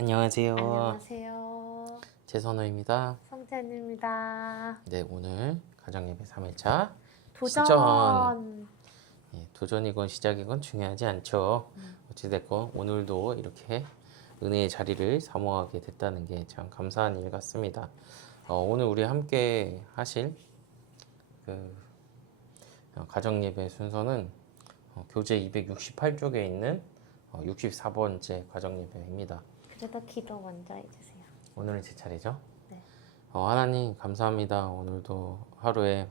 안녕하세요. 안녕하세요. 제선호입니다. 성찬입니다. 네, 오늘 가정예배 3일차 시전. 도전! 도전이건 시작이건 중요하지 않죠. 어찌됐건 오늘도 이렇게 은혜의 자리를 사모하게 됐다는 게 참 감사한 일 같습니다. 오늘 우리 함께 하실 그 가정예배 순서는 교재 268쪽에 있는 64번째 가정예배입니다. 그래도 기도 먼저 해주세요. 오늘은 제 차례죠? 네. 하나님 감사합니다. 오늘도 하루에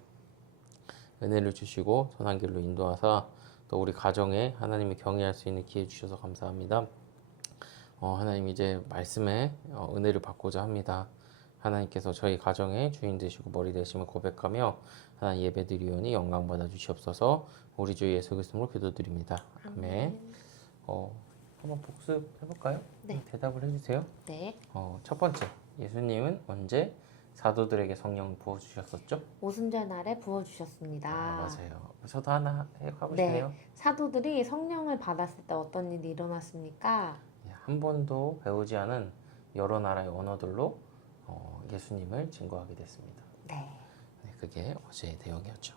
은혜를 주시고 선한 길로 인도하사 또 우리 가정에 하나님을 경외할 수 있는 기회 주셔서 감사합니다. 하나님 이제 말씀에 은혜를 받고자 합니다. 하나님께서 저희 가정의 주인 되시고 머리 되심을 고백하며 하나님 예배드리오니 영광 받아 주시옵소서. 우리 주 예수 그리스도로 기도드립니다. 아멘. 한번 복습해볼까요? 네. 대답을 해주세요. 네. 첫 번째, 예수님은 언제 사도들에게 성령 부어주셨었죠? 오순절 날에 부어주셨습니다. 맞아요. 저도 하나 해가보실래요? 네. 사도들이 성령을 받았을 때 어떤 일이 일어났습니까? 한 번도 배우지 않은 여러 나라의 언어들로 예수님을 증거하게 됐습니다. 네. 그게 어제의 내용이었죠.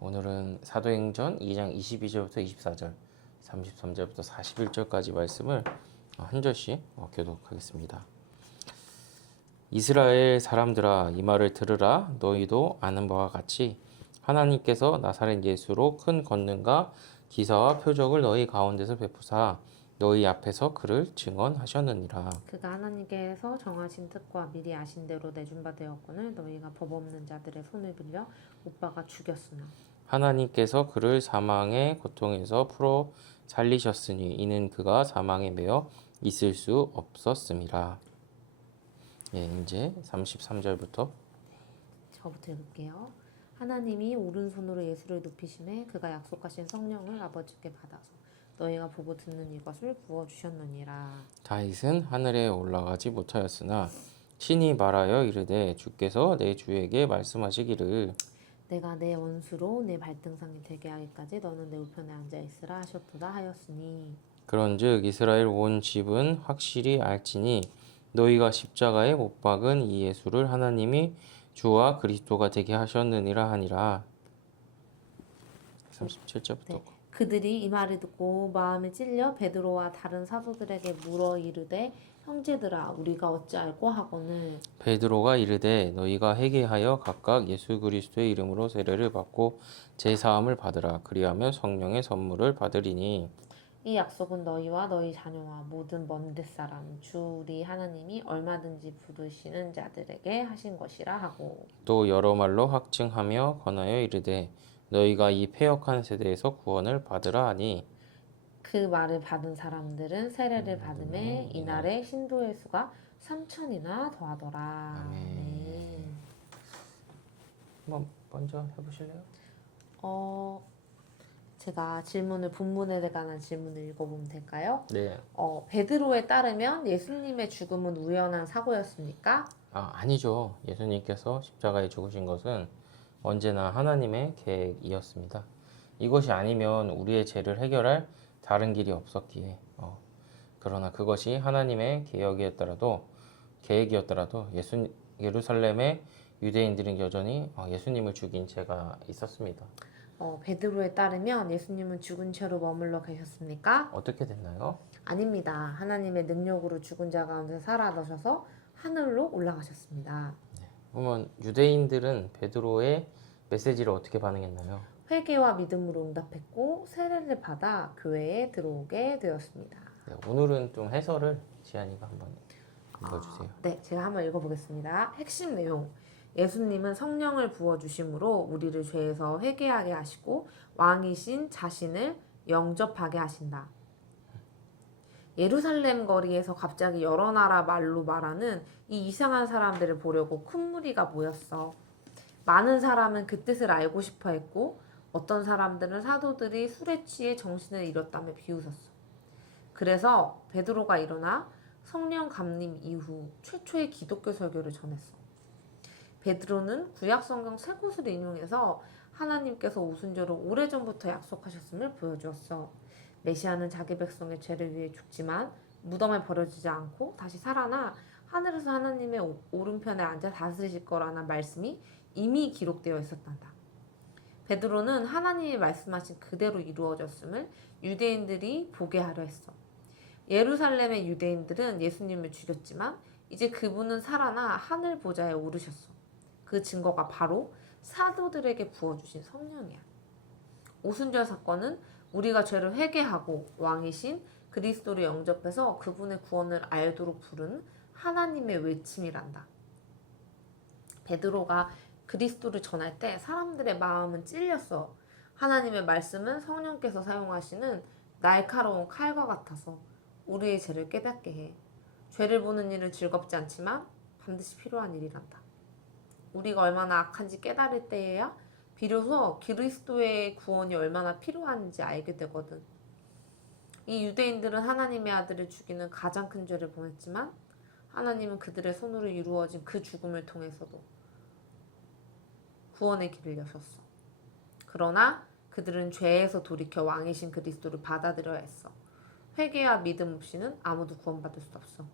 오늘은 사도행전 2장 22절부터 24절, 33절부터 41절까지 말씀을 한 절씩 교독하겠습니다. 이스라엘 사람들아, 이 말을 들으라. 너희도 아는 바와 같이 하나님께서 나사렛 예수로 큰 권능과 기사와 표적을 너희 가운데서 베푸사 너희 앞에서 그를 증언하셨느니라. 그가 하나님께서 정하신 뜻과 미리 아신 대로 내준 바 되었거늘 너희가 법 없는 자들의 손을 빌려 오빠가 죽였으나 하나님께서 그를 사망의 고통에서 풀어 살리셨으니 이는 그가 사망에 매여 있을 수 없었음이라. 이제 33절부터 저부터 읽을게요. 하나님이 오른손으로 예수를 높이심에 그가 약속하신 성령을 아버지께 받아서 너희가 보고 듣는 이것을 부어주셨느니라. 다윗은 하늘에 올라가지 못하였으나 친히 말하여 이르되 주께서 내 주에게 말씀하시기를 내가 내 원수로 내 발등상이 되게 하기까지 너는 내 우편에 앉아있으라 하셨도다 하였으니 그런즉 이스라엘 온 집은 확실히 알지니 너희가 십자가에 못 박은 이 예수를 하나님이 주와 그리스도가 되게 하셨느니라 하니라. 37절부터 네. 그들이 이 말을 듣고 마음에 찔려 베드로와 다른 사도들에게 물어 이르되 형제들아 우리가 어찌할꼬 하거늘 베드로가 이르되 너희가 회개하여 각각 예수 그리스도의 이름으로 세례를 받고 제사함을 받으라. 그리하면 성령의 선물을 받으리니 이 약속은 너희와 너희 자녀와 모든 먼 데사람 주 우리 하나님이 얼마든지 부르시는 자들에게 하신 것이라 하고 또 여러 말로 확증하며 권하여 이르되 너희가 이 패역한 세대에서 구원을 받으라 하니 그 말을 받은 사람들은 세례를 받음에 이날에 신도의 수가 3천이나 더하더라. 아멘. 한번 먼저 해보실래요? 제가 질문을 본문에 관한 질문을 읽어보면 될까요? 네. 베드로에 따르면 예수님의 죽음은 우연한 사고였습니까? 아니죠. 예수님께서 십자가에 죽으신 것은 언제나 하나님의 계획이었습니다. 이것이 아니면 우리의 죄를 해결할 다른 길이 없었기에 그러나 그것이 하나님의 계획이었더라도 예루살렘의 유대인들은 여전히 예수님을 죽인 죄가 있었습니다. 베드로에 따르면 예수님은 죽은 채로 머물러 계셨습니까? 어떻게 됐나요? 아닙니다. 하나님의 능력으로 죽은 자 가운데 살아나셔서 하늘로 올라가셨습니다. 그러면 유대인들은 베드로의 메시지를 어떻게 반응했나요? 회개와 믿음으로 응답했고 세례를 받아 교회에 들어오게 되었습니다. 네, 오늘은 좀 해설을 지한이가 한번 읽어주세요. 네, 제가 한번 읽어보겠습니다. 핵심 내용. 예수님은 성령을 부어주심으로 우리를 죄에서 회개하게 하시고 왕이신 자신을 영접하게 하신다. 예루살렘 거리에서 갑자기 여러 나라 말로 말하는 이 이상한 사람들을 보려고 큰 무리가 모였어. 많은 사람은 그 뜻을 알고 싶어 했고 어떤 사람들은 사도들이 술에 취해 정신을 잃었다며 비웃었어. 그래서 베드로가 일어나 성령 감림 이후 최초의 기독교 설교를 전했어. 베드로는 구약 성경 세 곳을 인용해서 하나님께서 오순절을 오래전부터 약속하셨음을 보여주었어. 메시아는 자기 백성의 죄를 위해 죽지만 무덤에 버려지지 않고 다시 살아나 하늘에서 하나님의 오른편에 앉아 다스리실 거라는 말씀이 이미 기록되어 있었단다. 베드로는 하나님이 말씀하신 그대로 이루어졌음을 유대인들이 보게 하려 했어. 예루살렘의 유대인들은 예수님을 죽였지만 이제 그분은 살아나 하늘 보좌에 오르셨어. 그 증거가 바로 사도들에게 부어주신 성령이야. 오순절 사건은 우리가 죄를 회개하고 왕이신 그리스도를 영접해서 그분의 구원을 알도록 부르는 하나님의 외침이란다. 베드로가 그리스도를 전할 때 사람들의 마음은 찔렸어. 하나님의 말씀은 성령께서 사용하시는 날카로운 칼과 같아서 우리의 죄를 깨닫게 해. 죄를 보는 일은 즐겁지 않지만 반드시 필요한 일이란다. 우리가 얼마나 악한지 깨달을 때에야 비로소 그리스도의 구원이 얼마나 필요한지 알게 되거든. 이 유대인들은 하나님의 아들을 죽이는 가장 큰 죄를 범했지만 하나님은 그들의 손으로 이루어진 그 죽음을 통해서도 구원의 길을 여셨어. 그러나 그들은 죄에서 돌이켜 왕이신 그리스도를 받아들여야 했어. 회개와 믿음 없이는 아무도 구원받을 수 없어.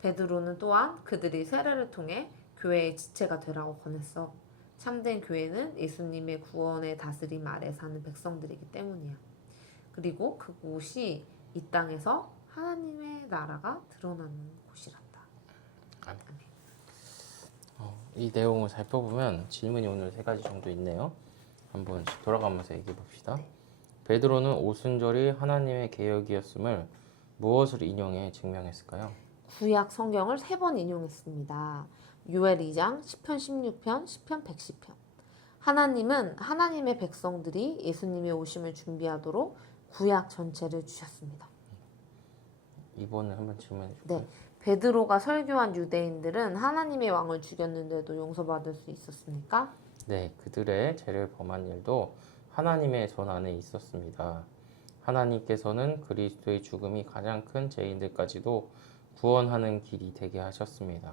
베드로는 또한 그들이 세례를 통해 교회의 지체가 되라고 권했어. 참된 교회는 예수님의 구원의 다스림 아래 사는 백성들이기 때문이야. 그리고 그곳이 이 땅에서 하나님의 나라가 드러나는 곳이란다. 아멘. 이 내용을 살펴보면 질문이 오늘 3가지 정도 있네요. 한번 돌아가면서 얘기해 봅시다. 네. 베드로는 오순절이 하나님의 계획이었음을 무엇을 인용해 증명했을까요? 구약 성경을 3번 인용했습니다. 요엘 2장, 시편 16편, 시편 110편. 하나님은 하나님의 백성들이 예수님의 오심을 준비하도록 구약 전체를 주셨습니다. 이번에 한번 질문해 주세요. 네. 베드로가 설교한 유대인들은 하나님의 왕을 죽였는데도 용서받을 수 있었습니까? 네, 그들의 죄를 범한 일도 하나님의 손 안에 있었습니다. 하나님께서는 그리스도의 죽음이 가장 큰 죄인들까지도 구원하는 길이 되게 하셨습니다.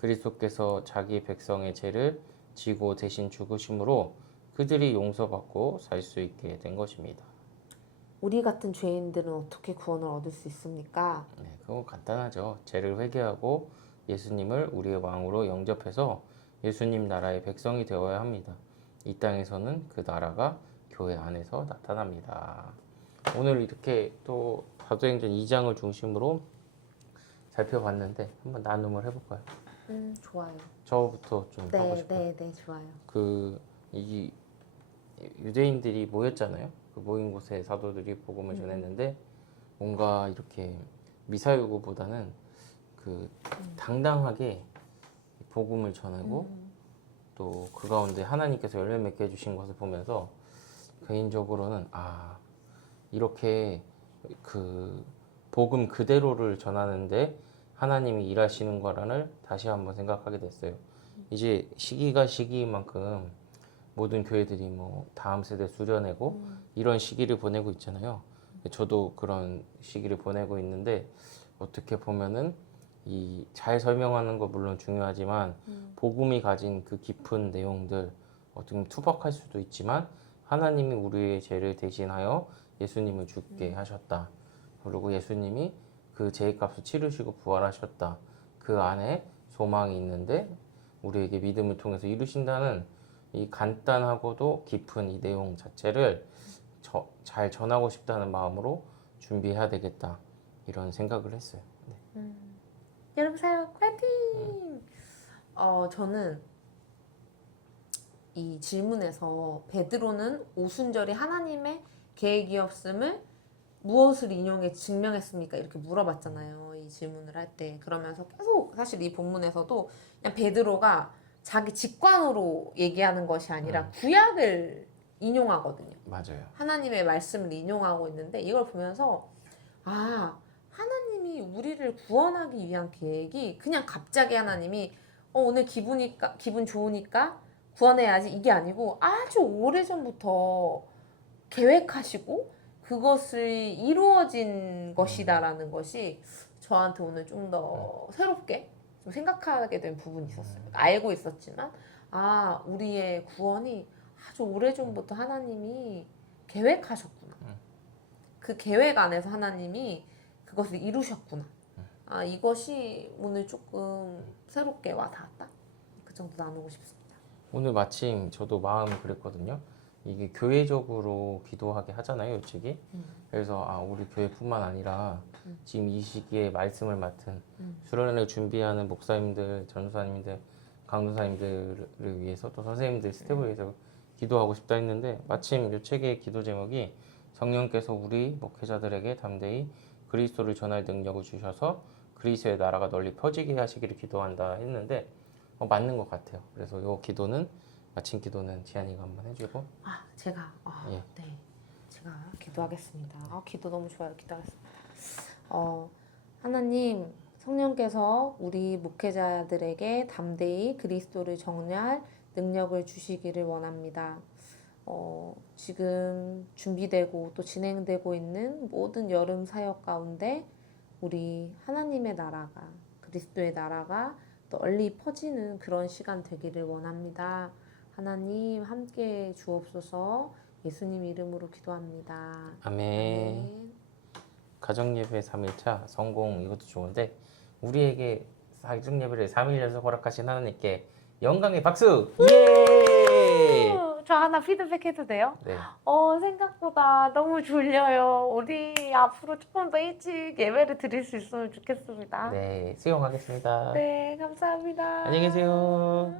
그리스도께서 자기 백성의 죄를 지고 대신 죽으심으로 그들이 용서받고 살 수 있게 된 것입니다. 우리 같은 죄인들은 어떻게 구원을 얻을 수 있습니까? 네, 그거 간단하죠. 죄를 회개하고 예수님을 우리의 왕으로 영접해서 예수님 나라의 백성이 되어야 합니다. 이 땅에서는 그 나라가 교회 안에서 나타납니다. 오늘 이렇게 또 사도행전 2장을 중심으로 살펴봤는데 한번 나눔을 해볼까요? 좋아요. 저부터 좀 하고 싶어요. 네, 좋아요. 이 유대인들이 모였잖아요. 그 모인 곳에 사도들이 복음을 전했는데 뭔가 이렇게 미사여구보다는 그 당당하게 복음을 전하고 또 그 가운데 하나님께서 열매 맺게 해주신 것을 보면서 개인적으로는 이렇게 그 복음 그대로를 전하는데 하나님이 일하시는 거라는 다시 한번 생각하게 됐어요. 이제 시기가 시기만큼 모든 교회들이 뭐 다음 세대 수련회고 이런 시기를 보내고 있잖아요. 저도 그런 시기를 보내고 있는데 어떻게 보면은 이 잘 설명하는 거 물론 중요하지만 복음이 가진 그 깊은 내용들 어떻게 보면 투박할 수도 있지만 하나님이 우리의 죄를 대신하여 예수님을 죽게 하셨다. 그리고 예수님이 그 죄값을 치르시고 부활하셨다. 그 안에 소망이 있는데 우리에게 믿음을 통해서 이루신다는 이 간단하고도 깊은 이 내용 자체를 잘 전하고 싶다는 마음으로 준비해야 되겠다. 이런 생각을 했어요. 네. 여러분 사역 파이팅! 저는 이 질문에서 베드로는 오순절이 하나님의 계획이었음을 무엇을 인용해 증명했습니까? 이렇게 물어봤잖아요. 이 질문을 할 때. 그러면서 계속 사실 이 본문에서도 그냥 베드로가 자기 직관으로 얘기하는 것이 아니라 구약을 인용하거든요. 맞아요. 하나님의 말씀을 인용하고 있는데 이걸 보면서 하나님이 우리를 구원하기 위한 계획이 그냥 갑자기 하나님이 오늘 기분 좋으니까 구원해야지 이게 아니고 아주 오래전부터 계획하시고 그것을 이루어진 것이다라는 것이 저한테 오늘 좀 더 새롭게 좀 생각하게 된 부분이 있었어요. 알고 있었지만 우리의 구원이 아주 오래전부터 하나님이 계획하셨구나. 그 계획 안에서 하나님이 그것을 이루셨구나. 아, 이것이 오늘 조금 새롭게 와 닿았다. 그 정도 나누고 싶습니다. 오늘 마침 저도 마음이 그랬거든요. 이게 교회적으로 기도하게 하잖아요, 요측이. 그래서 우리 교회뿐만 아니라 지금 이 시기에 말씀을 맡은 수련회를 준비하는 목사님들, 전도사님들, 강도사님들을 위해서 또 선생님들, 스텝을 위해서 기도하고 싶다 했는데 마침 이 책의 기도 제목이 성령께서 우리 목회자들에게 담대히 그리스도를 전할 능력을 주셔서 그리스도의 나라가 널리 퍼지게 하시기를 기도한다 했는데 맞는 것 같아요. 그래서 이 기도는 마침 기도는 지한이가 한번 해주고 제가 예. 네, 제가 기도하겠습니다. 기도 너무 좋아요. 기도하겠습니다. 하나님, 성령께서 우리 목회자들에게 담대히 그리스도를 정리할 능력을 주시기를 원합니다. 지금 준비되고 또 진행되고 있는 모든 여름 사역 가운데 우리 하나님의 나라가, 그리스도의 나라가 널리 퍼지는 그런 시간 되기를 원합니다. 하나님 함께 주옵소서. 예수님 이름으로 기도합니다. 아멘. 아멘. 가정예배 3일차 성공 이것도 좋은데 우리에게 가정예배를 3일 연속 허락하신 하나님께 영광의 박수! 예! 저 하나 피드백 해도 돼요? 네. 생각보다 너무 졸려요. 우리 앞으로 조금 더 일찍 예배를 드릴 수 있으면 좋겠습니다. 네, 수용하겠습니다. 네, 감사합니다. 안녕히 계세요.